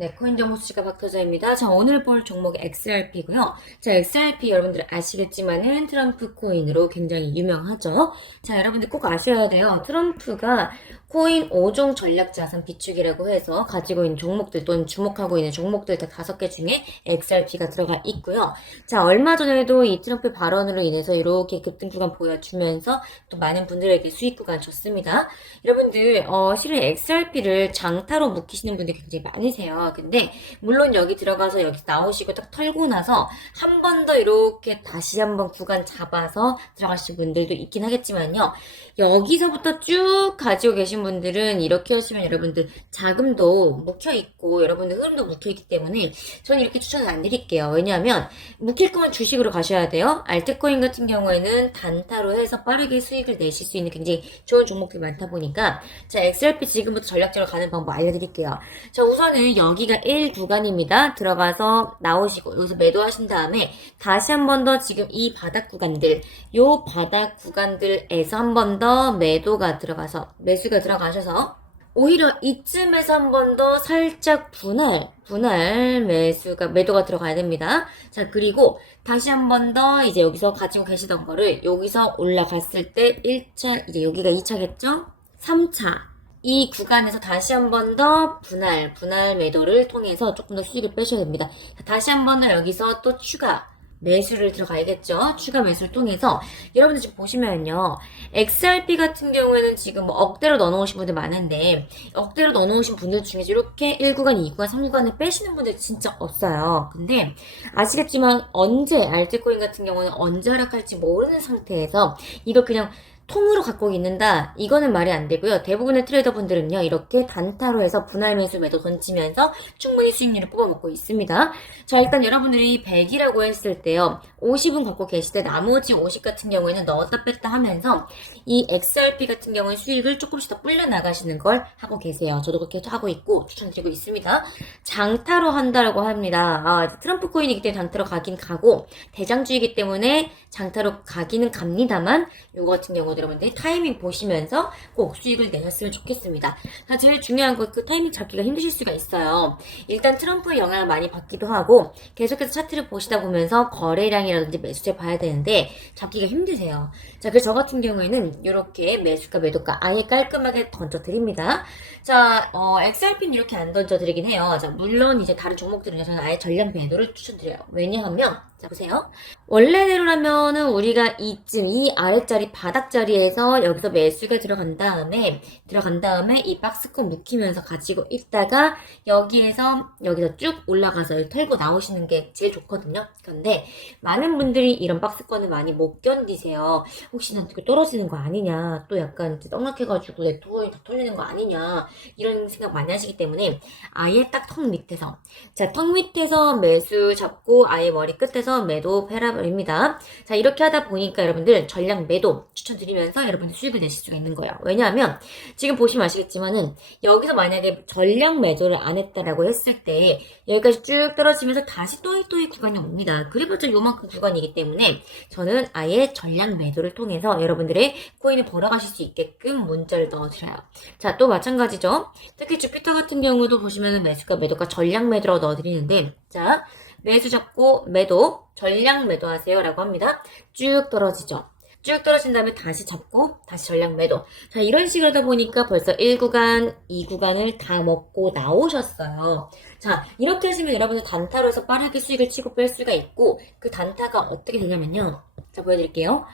네, 코인 정보 수집가 박터자입니다. 자, 오늘 볼 종목이 XRP고요. 자, XRP 여러분들 아시겠지만은 트럼프 코인으로 굉장히 유명하죠. 자, 여러분들 꼭 아셔야 돼요. 트럼프가 코인 5종 전략 자산 비축이라고 해서 가지고 있는 종목들 또는 주목하고 있는 종목들 다 다섯 개 중에 XRP가 들어가 있고요. 자, 얼마 전에도 이 트럼프 발언으로 인해서 이렇게 급등 구간 보여주면서 또 많은 분들에게 수익 구간 줬습니다. 여러분들, 어, 실은 XRP를 장타로 묶이시는 분들이 굉장히 많으세요. 근데, 물론 여기 들어가서 여기 나오시고 딱 털고 나서 한 번 더 이렇게 다시 한번 구간 잡아서 들어가신 분들도 있긴 하겠지만요. 여기서부터 쭉 가지고 계신 분들은 이렇게 하시면 여러분들 자금도 묵혀있고 여러분들 흐름도 묵혀있기 때문에 저는 이렇게 추천을 안 드릴게요. 왜냐하면 묵힐 거면 주식으로 가셔야 돼요. 알트코인 같은 경우에는 단타로 해서 빠르게 수익을 내실 수 있는 굉장히 좋은 종목들이 많다 보니까 자 XRP 지금부터 전략적으로 가는 방법 알려드릴게요. 자 우선은 여기 가 1 구간입니다. 들어가서 나오시고 여기서 매도하신 다음에 다시 한 번 더 지금 이 바닥 구간들 요 바닥 구간들에서 한 번 더 매도가 들어가서 매수가 들어가셔서 오히려 이쯤에서 한 번 더 살짝 분할, 분할 매수가, 매도가 들어가야 됩니다. 자, 그리고 다시 한 번 더 이제 여기서 가지고 계시던 거를 여기서 올라갔을 때 1차, 이제 여기가 2차겠죠? 3차. 이 구간에서 다시 한 번 더 분할, 분할 매도를 통해서 조금 더 수익을 빼셔야 됩니다. 자, 다시 한 번은 여기서 또 추가, 매수를 들어가야겠죠. 추가 매수를 통해서 여러분들 지금 보시면요. XRP 같은 경우에는 지금 뭐 억대로 넣어놓으신 분들 많은데 억대로 넣어놓으신 분들 중에서 이렇게 1구간, 2구간, 3구간을 빼시는 분들 진짜 없어요. 근데 아시겠지만 언제 알트코인 같은 경우는 언제 하락할지 모르는 상태에서 이거 그냥 통으로 갖고 있는다. 이거는 말이 안 되고요. 대부분의 트레이더 분들은요, 이렇게 단타로 해서 분할 매수 매도 던지면서 충분히 수익률을 뽑아먹고 있습니다. 자, 일단 여러분들이 100이라고 했을 때요, 50은 갖고 계실 때 나머지 50 같은 경우에는 넣었다 뺐다 하면서 이 XRP 같은 경우는 수익을 조금씩 더 불려 나가시는 걸 하고 계세요. 저도 그렇게 하고 있고 추천드리고 있습니다. 장타로 한다라고 합니다. 아, 트럼프 코인이기 때문에 장타로 가긴 가고 대장주이기 때문에 장타로 가기는 갑니다만 요거 같은 경우도 여러분들이 타이밍 보시면서 꼭 수익을 내셨으면 좋겠습니다. 자, 제일 중요한 건 그 타이밍 잡기가 힘드실 수가 있어요. 일단 트럼프의 영향을 많이 받기도 하고 계속해서 차트를 보시다 보면서 거래량이라든지 매수세 봐야 되는데 잡기가 힘드세요. 자, 그래서 저 같은 경우에는 이렇게 매수가 매도가 아예 깔끔하게 던져드립니다. 자, 어, XRP는 이렇게 안 던져드리긴 해요. 자, 물론 이제 다른 종목들은 저는 아예 전량 매도를 추천드려요. 왜냐하면 자, 보세요. 원래대로라면은 우리가 이쯤, 이 아래자리, 바닥자리에서 여기서 매수가 들어간 다음에, 들어간 다음에 이 박스권 묵히면서 가지고 있다가 여기에서, 여기서 쭉 올라가서 털고 나오시는 게 제일 좋거든요. 그런데 많은 분들이 이런 박스권을 많이 못 견디세요. 혹시 이거 떨어지는 거 아니냐, 또 약간 떡락해가지고 내 토이 다 털리는 거 아니냐, 이런 생각 많이 하시기 때문에 아예 딱 턱 밑에서, 자, 턱 밑에서 매수 잡고 아예 머리 끝에서 매도 패라버립니다. 자, 이렇게 하다 보니까 여러분들 전량 매도 추천드리면서 여러분들 수익을 내실 수가 있는 거예요. 왜냐하면 지금 보시면 아시겠지만은 여기서 만약에 전량 매도를 안 했다라고 했을 때 여기까지 쭉 떨어지면서 다시 또이 또이 구간이 옵니다. 그래봤자 요만큼 구간이기 때문에 저는 아예 전량 매도를 통해서 여러분들의 코인을 벌어가실 수 있게끔 문자를 넣어드려요. 자, 또 마찬가지죠. 특히 주피터 같은 경우도 보시면은 매수가 매도가 전량 매도라고 넣어드리는데 자, 매수 잡고 매도, 전량 매도하세요 라고 합니다. 쭉 떨어지죠. 쭉 떨어진 다음에 다시 잡고 다시 전량 매도. 자, 이런 식으로 하다 보니까 벌써 1구간, 2구간을 다 먹고 나오셨어요. 자, 이렇게 하시면 여러분들 단타로 해서 빠르게 수익을 치고 뺄 수가 있고 그 단타가 어떻게 되냐면요. 자, 보여드릴게요.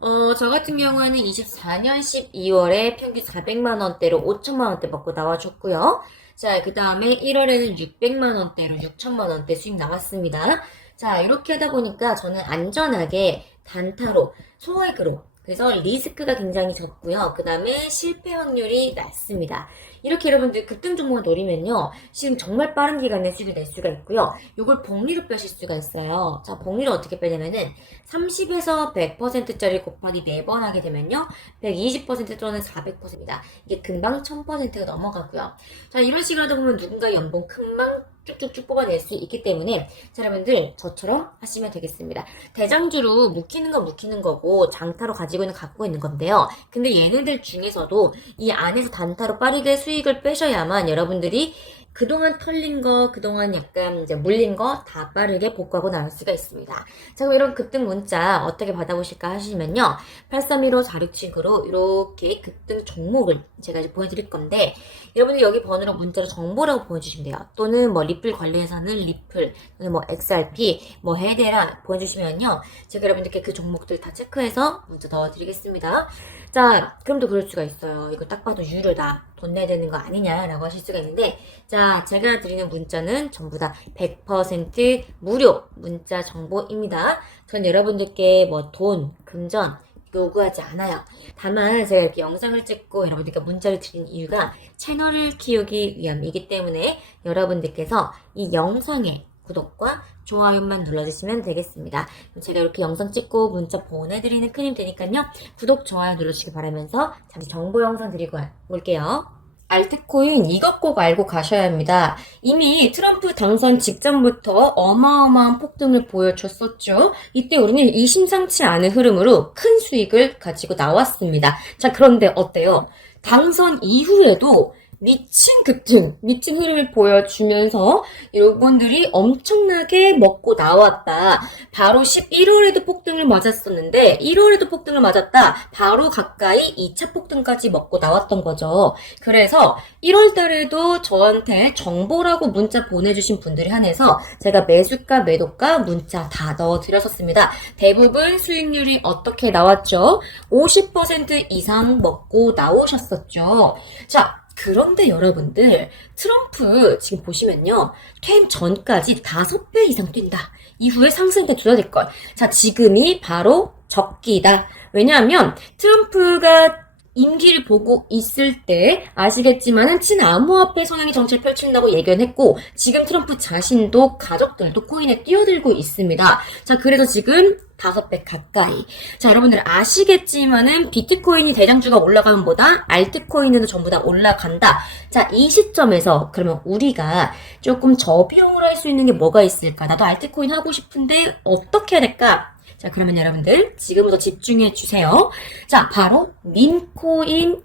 어, 저 같은 경우에는 24년 12월에 평균 400만원대로 5천만원대 먹고 나와줬고요. 자, 그 다음에 1월에는 600만 원대로 6천만 원대 수익 나왔습니다. 자, 이렇게 하다 보니까 저는 안전하게 단타로 소액으로 그래서 리스크가 굉장히 적고요. 그 다음에 실패 확률이 낮습니다. 이렇게 여러분들 급등 종목을 노리면요. 지금 정말 빠른 기간에 수익을 낼 수가 있고요. 이걸 복리로 빼실 수가 있어요. 자, 복리를 어떻게 빼냐면은 30에서 100%짜리 곱하기 4번 하게 되면요. 120% 또는 400%입니다. 이게 금방 1000%가 넘어가고요. 자, 이런 식으로 하다 보면 누군가 연봉 금방 쭉쭉쭉 뽑아낼 수 있기 때문에 자, 여러분들 저처럼 하시면 되겠습니다. 대장주로 묵히는 건 묵히는 거고 장타로 가지고 있는 갖고 있는 건데요. 근데 얘네들 중에서도 이 안에서 단타로 빠르게 수익을 빼셔야만 여러분들이 그동안 털린 거, 그동안 약간 이제 물린 거 다 빠르게 복구하고 나올 수가 있습니다. 자, 그럼 이런 급등 문자 어떻게 받아보실까 하시면요. 8315 자력칙으로 이렇게 급등 종목을 제가 이제 보여드릴 건데, 여러분들 여기 번호로 문자로 정보라고 보여주시면 돼요. 또는 뭐 리플 관리회사는 리플, 또는 뭐 XRP, 뭐 헤데라 보여주시면요. 제가 여러분들께 그 종목들 다 체크해서 문자 넣어드리겠습니다. 자, 그럼 또 그럴 수가 있어요. 이거 딱 봐도 유료다. 돈 내야 되는 거 아니냐라고 하실 수가 있는데, 자, 제가 드리는 문자는 전부 다 100% 무료 문자 정보입니다. 전 여러분들께 뭐 돈, 금전, 요구하지 않아요. 다만 제가 이렇게 영상을 찍고 여러분들께 문자를 드린 이유가 채널을 키우기 위함이기 때문에 여러분들께서 이 영상에 구독과 좋아요만 눌러주시면 되겠습니다. 제가 이렇게 영상 찍고 문자 보내드리는 큰힘 되니까요. 구독, 좋아요 눌러주시기 바라면서 잠시 정보 영상 드리고 올게요. 알트코인 이것 꼭 알고 가셔야 합니다. 이미 트럼프 당선 직전부터 어마어마한 폭등을 보여줬었죠. 이때 우리는 이 심상치 않은 흐름으로 큰 수익을 가지고 나왔습니다. 자, 그런데 어때요? 당선 이후에도 미친 급등, 미친 흐름을 보여주면서 여러분들이 엄청나게 먹고 나왔다. 바로 11월에도 폭등을 맞았었는데 1월에도 폭등을 맞았다. 바로 가까이 2차 폭등까지 먹고 나왔던 거죠. 그래서 1월 달에도 저한테 정보라고 문자 보내주신 분들이 한해서 제가 매수가, 매도가 문자 다 넣어드렸었습니다. 대부분 수익률이 어떻게 나왔죠? 50% 이상 먹고 나오셨었죠. 자, 그런데 여러분들, 트럼프 지금 보시면요. 퇴임 전까지 5배 이상 뛴다. 이후에 상승 때 줘야 될 걸. 자, 지금이 바로 적기다. 왜냐하면 트럼프가 임기를 보고 있을 때 아시겠지만은 친암호화폐 성향의 정책을 펼친다고 예견했고 지금 트럼프 자신도 가족들도 코인에 뛰어들고 있습니다. 자, 그래서 지금 다섯 배 가까이. 자, 여러분들 아시겠지만은 비트코인이 대장주가 올라가면 보다 알트코인은 전부 다 올라간다. 자, 이 시점에서 그러면 우리가 조금 저비용으로 할 수 있는 게 뭐가 있을까? 나도 알트코인 하고 싶은데 어떻게 해야 될까? 자, 그러면 여러분들 지금부터 집중해 주세요. 자, 바로 민코인입니다.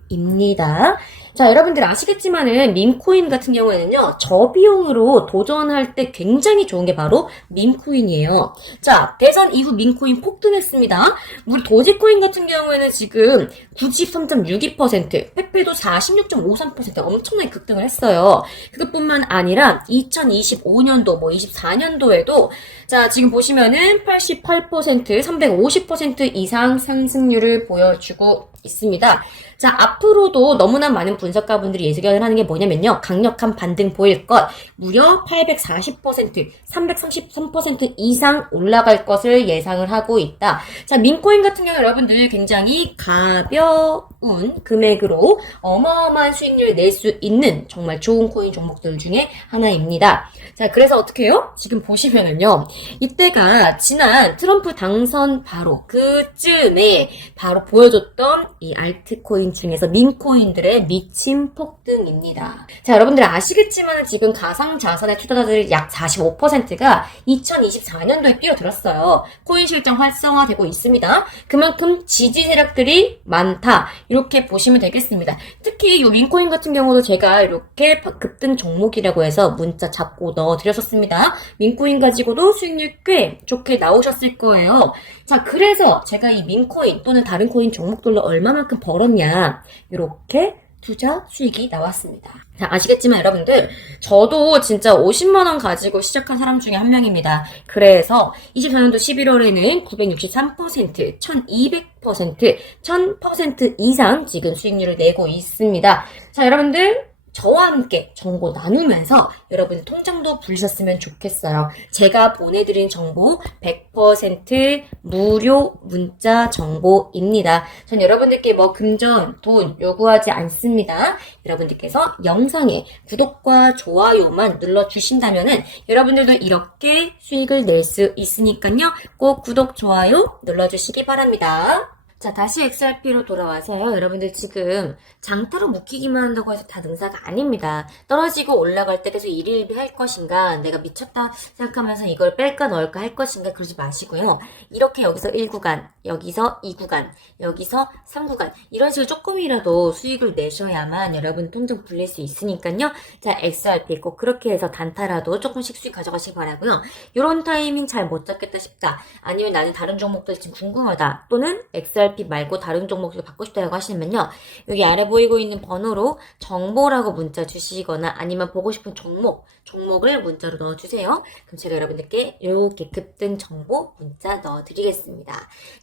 자, 여러분들 아시겠지만은 민코인 같은 경우에는요, 저비용으로 도전할 때 굉장히 좋은 게 바로 민코인이에요. 자, 대선 이후 민코인 폭등했습니다. 우리 도지코인 같은 경우에는 지금 93.62%, 페페도 46.53% 엄청나게 급등을 했어요. 그것뿐만 아니라 2025년도, 뭐 24년도에도 자, 지금 보시면은 88%, 350% 이상 상승률을 보여주고 있습니다. 자, 앞으로도 너무나 많은 분 석가분들이 예측을 하는 게 뭐냐면요. 강력한 반등 보일 것, 무려 840%, 333% 이상 올라갈 것을 예상을 하고 있다. 자, 민코인 같은 경우 여러분들 굉장히 가벼운 금액으로 어마어마한 수익률을 낼 수 있는 정말 좋은 코인 종목들 중에 하나입니다. 자, 그래서 어떻게 해요? 지금 보시면은요. 이때가 지난 트럼프 당선 바로 그쯤에 바로 보여줬던 이 알트코인 중에서 민코인들의 미친 폭등입니다. 자, 여러분들 아시겠지만 지금 가상 자산의 투자자들이 약 45%가 2024년도에 뛰어들었어요. 코인 실장 활성화되고 있습니다. 그만큼 지지 세력들이 많다. 이렇게 보시면 되겠습니다. 특히 이 민코인 같은 경우도 제가 이렇게 급등 종목이라고 해서 문자 잡고 넣어드렸었습니다. 민코인 가지고도 수익률 꽤 좋게 나오셨을 거예요. 자, 그래서 제가 이 민코인 또는 다른 코인 종목들로 얼마만큼 벌었냐. 이렇게 투자 수익이 나왔습니다. 자, 아시겠지만 여러분들, 저도 진짜 50만원 가지고 시작한 사람 중에 한 명입니다. 그래서 24년도 11월에는 963%, 1200%, 1000% 이상 지금 수익률을 내고 있습니다. 자, 여러분들, 저와 함께 정보 나누면서 여러분 통장도 부르셨으면 좋겠어요. 제가 보내드린 정보 100% 무료 문자 정보입니다. 전 여러분들께 뭐 금전, 돈 요구하지 않습니다. 여러분들께서 영상에 구독과 좋아요만 눌러주신다면은 여러분들도 이렇게 수익을 낼 수 있으니까요. 꼭 구독, 좋아요 눌러주시기 바랍니다. 자, 다시 XRP로 돌아와서요. 여러분들 지금 장타로 묵히기만 한다고 해서 다 능사가 아닙니다. 떨어지고 올라갈 때 계속 일일비 할 것인가, 내가 미쳤다 생각하면서 이걸 뺄까 넣을까 할 것인가 그러지 마시고요. 이렇게 여기서 1구간, 여기서 2구간, 여기서 3구간 이런 식으로 조금이라도 수익을 내셔야만 여러분 통장 불릴 수 있으니까요. 자, XRP 꼭 그렇게 해서 단타라도 조금씩 수익 가져가시기 바라고요. 이런 타이밍 잘 못 잡겠다 싶다. 아니면 나는 다른 종목들 지금 궁금하다. 또는 XRP 말고 다른 종목들 받고 싶다고 하시면요. 여기 아래 보이고 있는 번호로 정보라고 문자 주시거나 아니면 보고 싶은 종목, 종목을 문자로 넣어주세요. 그럼 제가 여러분들께 이렇게 급등 정보 문자 넣어드리겠습니다.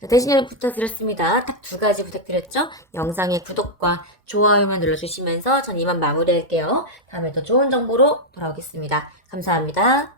자, 대신 여러분 부탁드렸습니다. 딱 두 가지 부탁드렸죠? 영상의 구독과 좋아요만 눌러주시면서 전 이만 마무리할게요. 다음에 더 좋은 정보로 돌아오겠습니다. 감사합니다.